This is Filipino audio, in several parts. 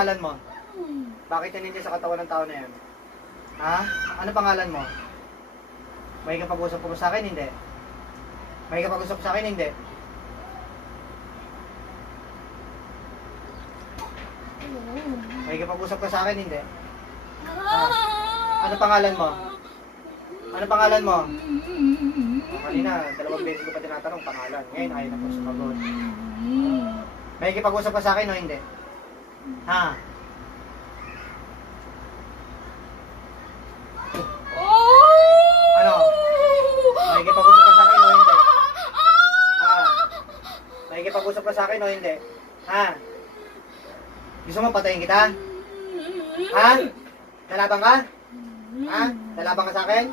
pangalan mo? Bakit yan hindi sa katawan ng tao na yan? Ha? Ano pangalan mo? May kapag-usap ko ba sa akin? Hindi. May kapag-usap sa akin? Hindi. May kapag-usap ka sa akin? Hindi. Ano pangalan mo? Ano pangalan mo? Kanina, 2 beses ko pa tinatanong pangalan. Ngayon, ayaw na po sumagot. May kapag-usap ka sa akin o hindi? Ha? Ano? May kapag-usap ka sa akin o hindi? Ha? May kapag-usap ka sa akin o hindi? Ha? Gusto mo patayin kita? Ha? Lalaban ka? Ha? Lalaban ka sa akin?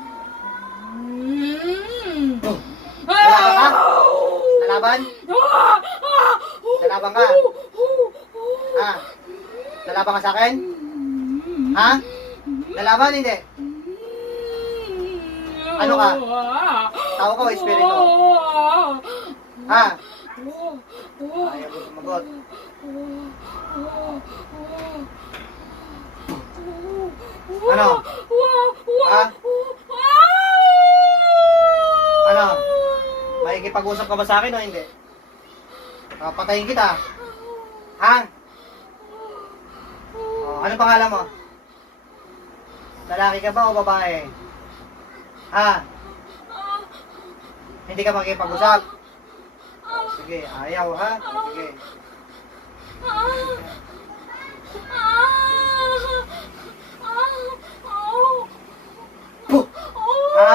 Lalaban ka? Lalaban? Lalaban ka? Ha? Lalaban ka sa akin? Ha? Lalaban hindi? Ano ka? Tao ka o espiritu? Ha? Ayaw mo sumagot. Ano? Ha? Ano? Makikipag-usap ka ba sa akin o hindi? Patayin kita. Ha? Ano pangalan mo? Lalaki ka ba o babae? Ha? Hindi ka makikipag-usap? Sige, ayaw ha? Sige. Ha?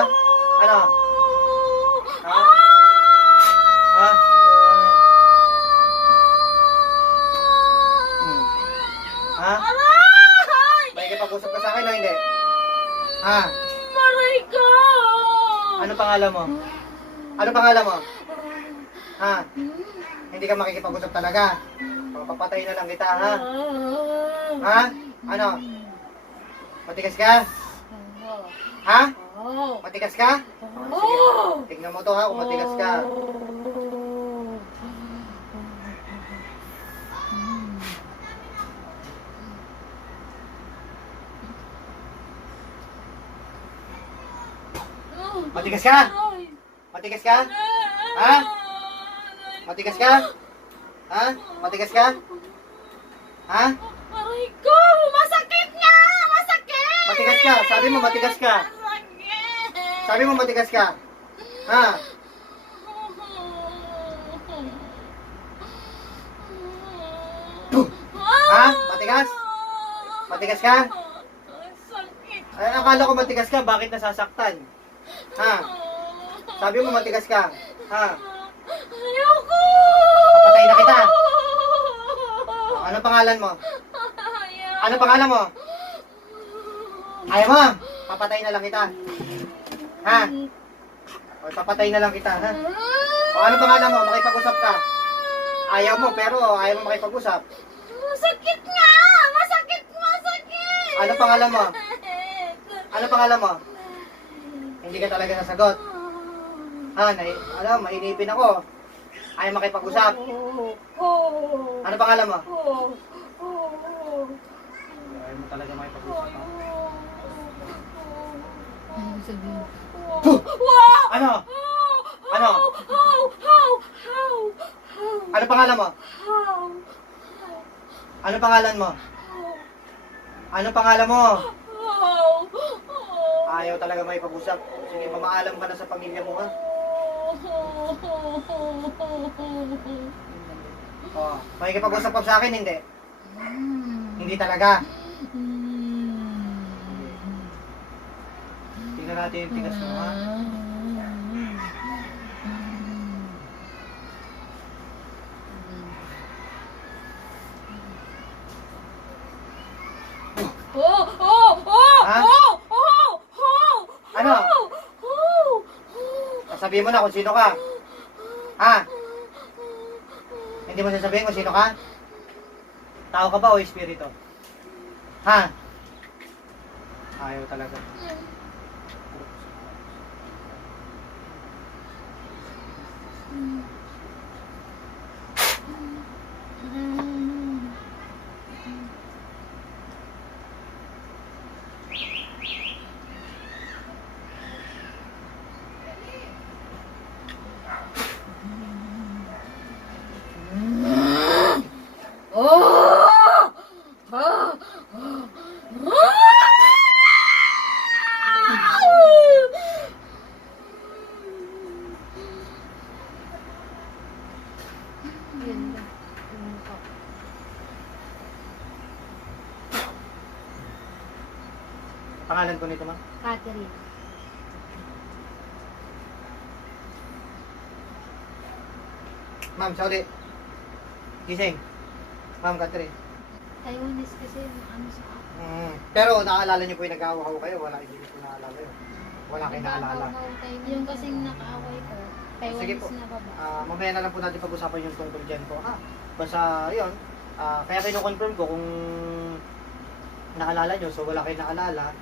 Ano? Ha? Ha? Ha? May kapag-usap ka sa akin o hindi? Ha? Maray ka! Ano pangalan mo? Ano pangalan mo? Ha? Hindi ka makikipag-usap talaga? Papatay na lang kita, ha? Ha? Ano? Matigas ka? Ha? Matigas ka? Sige. Tignan mo to ha kung matigas ka. Matigas ka? Matigas ka? Ha? Matigas ka? Ha? Matigas ka? Ha? Aray ko! Masakit nga! Masakit! Matigas ka? Sabi mo matigas ka? Masakit! Sabi mo matigas ka? Ha? Ha? Matigas? Matigas ka? Sakit! Ay, akala ko matigas ka, bakit nasasaktan? Ha? Sabi mo matigas ka? Ha? Ayoko! Papatay na kita. Ano pangalan mo? Ano pangalan mo? Ayaw mo? Papatay na lang kita. Ha? O, papatay na lang kita, ha? O, ano pangalan mo? Makipag-usap ka. Ayaw mo, pero ayaw mo makipag-usap. Masakit nga! Masakit! Masakit! Ano pangalan mo? Ano pangalan mo? Hindi ka talaga nasagot. Ha? Alam, mainipin ako. Ayaw makipag-usap. Ano pangalan mo? Ayaw mo talaga makipag-usap, ha? Ano? Ano? Ano pangalan mo? Ano pangalan mo? Ano pangalan mo? Ayaw talaga makipag-usap. Sige, mamaalam ka na sa pamilya mo, ha? Oh, makikipag-usap ka sa akin, hindi? Hindi talaga. Tingnan natin yung tigas mo, ha? Ha? Ano? Sabihin mo na kung sino ka. Ha? Hindi mo sasabihin kung sino ka? Tao ka ba o espiritu? Ha? Ayaw talaga. Pangalan ko nito, ma'am? Catherine. Ma'am, sorry. Gising. Ma'am, Catherine. Taiwanese kasi yung ano sa akin. Pero naalala niyo po yung nag-awaw kayo? Wala, hindi ko naalala yun. Wala kayo naalala. Yung kasing nakaaway ko, Sige po. Taiwanese na baba. Mamaya na lang po natin pag-usapan yung tungkol dyan po. Basta, yun. Kaya kinukonfirm ko kung naalala nyo, so wala kayo naalala.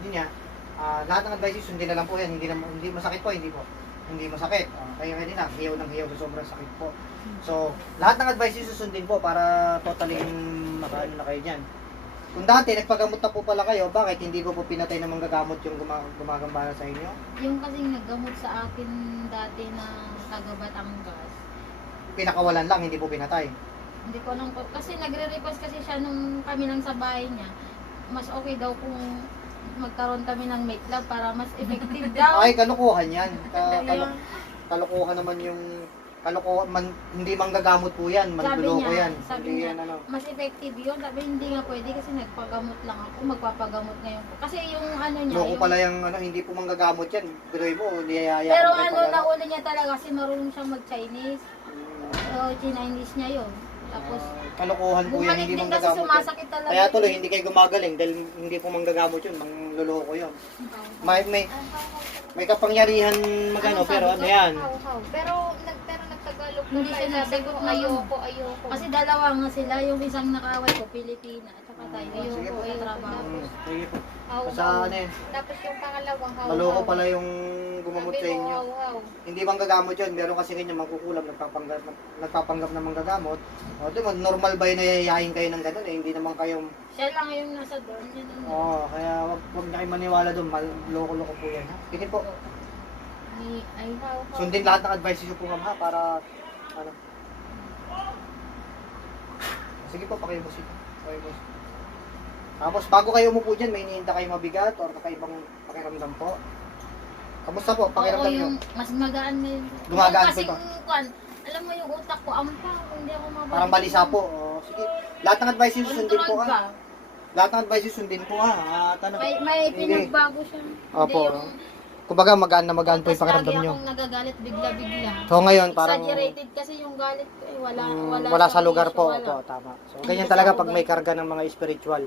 Yun nga, lahat ng advices, sundin na lang po yan. Hindi masakit po, hindi po. Hindi masakit. Kaya kanina, hiyaw ng hiyaw sa sobrang sakit po. So, lahat ng advices susundin po para totally makaano na kayo dyan. Kung dati, nagpagamot na po pala kayo, bakit hindi ko po pinatay ng manggagamot yung gumagambala sa inyo? Yung kasing naggamot sa akin dati na taga Batangas, Pinakawalan lang, hindi po pinatay. hindi ko alam kasi nagre-request kasi siya nung kami lang sa bahay niya. Mas okay daw kung magkaroon kami ng make love para mas effective daw. Ay, kalokohan yan. Ayun. Kalokohan naman yung hindi manggagamot po yan, manluloko yan. Sabi Hindi niya, yan, ano. mas effective yun. Sabi, hindi nga pwede kasi nagpagamot lang ako. Magpapagamot ngayon po. Kasi yung ano niya, Loko yung... pala yung hindi po manggagamot yan. Biroy mo, niyayaya Pero ka pa ano, pala. nauna niya talaga kasi marunong siyang mag-Chinese. So, Chinese niya yun. Tapos, Kalokohan po yan, bumalik hindi din kasi manggagamot yan. sumasakit talaga. Kaya tuloy, hindi kayo gumagaling dahil hindi po manggagamot yun, mangluloko yun. May kapangyarihan magano, Ano pero sabi ano ko? yan? Pero nagtagalog na Hindi tayo. siya Sabi ko, nagsagot na ayoko. Kasi dalawa nga sila, yung isang nakaway ko, Pilipina, at saka tayo, Sige ayoko po. sa trabaho. Sige po. Haw, Basta haw. ano yun, Tapos yung pangalawang haw. maloko pala yung gumamot Sabi sa mo, inyo. haw. Hindi manggagamot yun, meron kasi ganyan magkukulam, nagpapanggap na manggagamot. O, di ba, normal ba yun na yayain kayo ng gano'n eh, hindi naman kayong, Siya lang yung nasa dorm, yun ang kaya wag na kayo maniwala doon, loko-loko po yan ha. Sige po, ay, Haw. sundin lahat ng advice nyo po ma'am ha, para, ano. Sige po, pakibos ito. Pakibos. Tapos, bago kayo umupo dyan, may iniinda kayo mabigat or kakaibang pakiramdam po. Kamusta po, Oo, pakiramdam nyo? yung mas magaan ngayon. Gumagaan Kasi po ba? kwan, alam mo yung utak ko, ampaw, hindi ako mabalik. Parang balisa po. O, sige, lahat ng advice nyo sundin po Controlled ha. ba? Lahat ng advice nyo sundin po ha. At ano, May Hindi. pinagbago siya. Opo. Hindi yung, kumbaga magaan na magaan po yung tapos pakiramdam lagi nyo. akong nagagalit bigla-bigla. So ngayon, parang Exaggerated kasi yung galit ko eh. wala sa lugar po. issue, wala. Opo, tama. So, Hindi ganyan sa talaga lugar. pag may karga ng mga spiritual.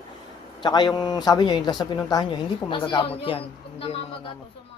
Tsaka yung sabi nyo, yung last na pinuntahan nyo, hindi po Kasi manggagamot yun, yan. yung pag Hindi yan namamagat manggagamot. o